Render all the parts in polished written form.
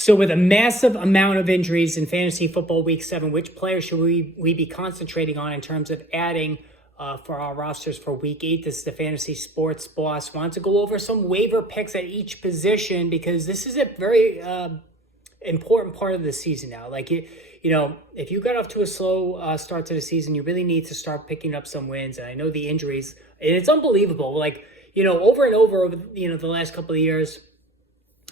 So with a massive amount of injuries in fantasy football week 7, which players should we be concentrating on in terms of adding for our rosters for week 8? This is the Fantasy Sports Boss. Want to go over some waiver picks at each position because this is a very important part of the season now. Like, you know, if you got off to a slow start to the season, you really need to start picking up some wins. And I know the injuries, and it's unbelievable. Like, you know, over and over, the last couple of years,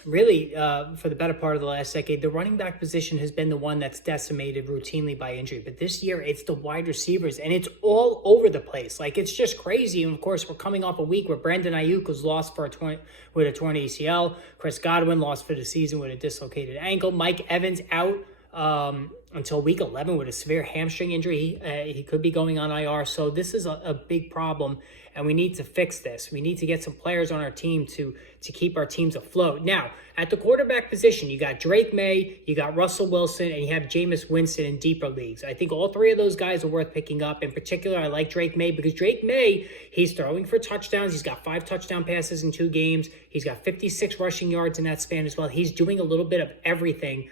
really, for the better part of the last decade, the running back position has been the one that's decimated routinely by injury. But this year, it's the wide receivers, and it's all over the place. Like, it's just crazy. And, of course, we're coming off a week where Brandon Aiyuk was lost with a torn ACL. Chris Godwin lost for the season with a dislocated ankle. Mike Evans out until week 11 with a severe hamstring injury. He could be going on IR. So this is a big problem, and we need to fix this. We need to get some players on our team to keep our teams afloat. Now, at the quarterback position, you got Drake May, you got Russell Wilson, and you have Jameis Winston in deeper leagues. I think all three of those guys are worth picking up. In particular, I like Drake May because Drake May, he's throwing for touchdowns. He's got 5 touchdown passes in 2 games. He's got 56 rushing yards in that span as well. He's doing a little bit of everything.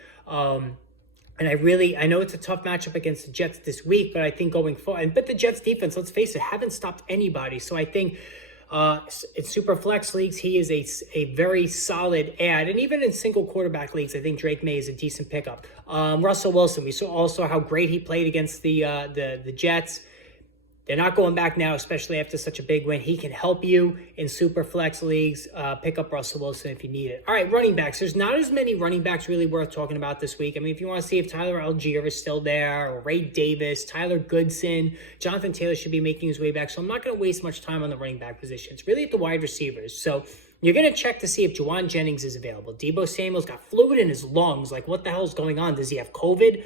And I know it's a tough matchup against the Jets this week, but I think going forward, but the Jets defense, let's face it, haven't stopped anybody. So I think in super flex leagues, he is a very solid add. And even in single quarterback leagues, I think Drake May is a decent pickup. Russell Wilson, we saw also how great he played against the Jets. They're not going back now, especially after such a big win. He can help you in super flex leagues. Pick up Russell Wilson if you need it. All right, running backs. There's not as many running backs really worth talking about this week. I mean, if you want to see if Tyler Algier is still there, or Ray Davis, Tyler Goodson, Jonathan Taylor should be making his way back. So I'm not going to waste much time on the running back position. It's really at the wide receivers. So you're going to check to see if Juwan Jennings is available. Deebo Samuel's got fluid in his lungs. Like, what the hell is going on? Does he have COVID?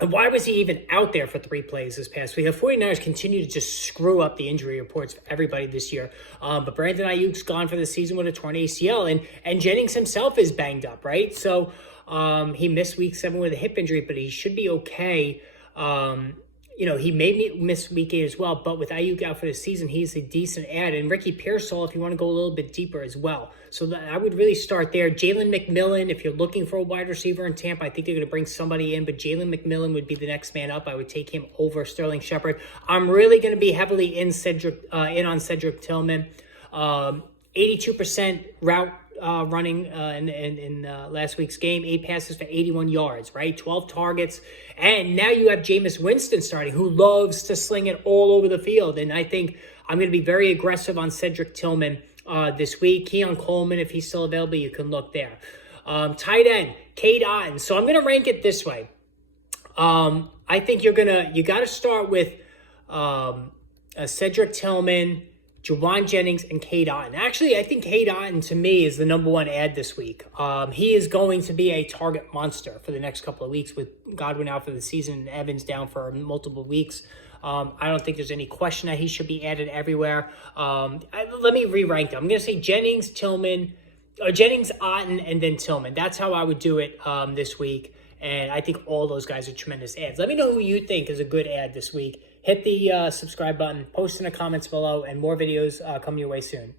And why was he even out there for 3 plays this past week? The 49ers continue to just screw up the injury reports for everybody this year. But Brandon Ayuk's gone for the season with a torn ACL, and Jennings himself is banged up, right? So he missed week 7 with a hip injury, but he should be okay. He may miss week 8 as well, but with Ayuk out for the season, he's a decent add. And Ricky Pearsall, if you want to go a little bit deeper as well. So I would really start there. Jalen McMillan, if you're looking for a wide receiver in Tampa, I think they're going to bring somebody in, but Jalen McMillan would be the next man up. I would take him over Sterling Shepard. I'm really going to be heavily in on Cedric Tillman. 82% route running in last week's game, 8 passes for 81 yards, right? 12 targets. And now you have Jameis Winston starting, who loves to sling it all over the field. And I think I'm going to be very aggressive on Cedric Tillman this week. Keon Coleman, if he's still available, you can look there. Tight end, Cade Otton. So I'm going to rank it this way. I think you got to start with Cedric Tillman, Juwan Jennings, and Cade Otton. Actually, I think Cade Otton, to me, is the number 1 add this week. He is going to be a target monster for the next couple of weeks with Godwin out for the season and Evans down for multiple weeks. I don't think there's any question that he should be added everywhere. Let me re-rank them. I'm going to say Jennings, Tillman, or Jennings, Otton, and then Tillman. That's how I would do it this week. And I think all those guys are tremendous ads. Let me know who you think is a good ad this week. Hit the subscribe button, post in the comments below, and more videos come your way soon.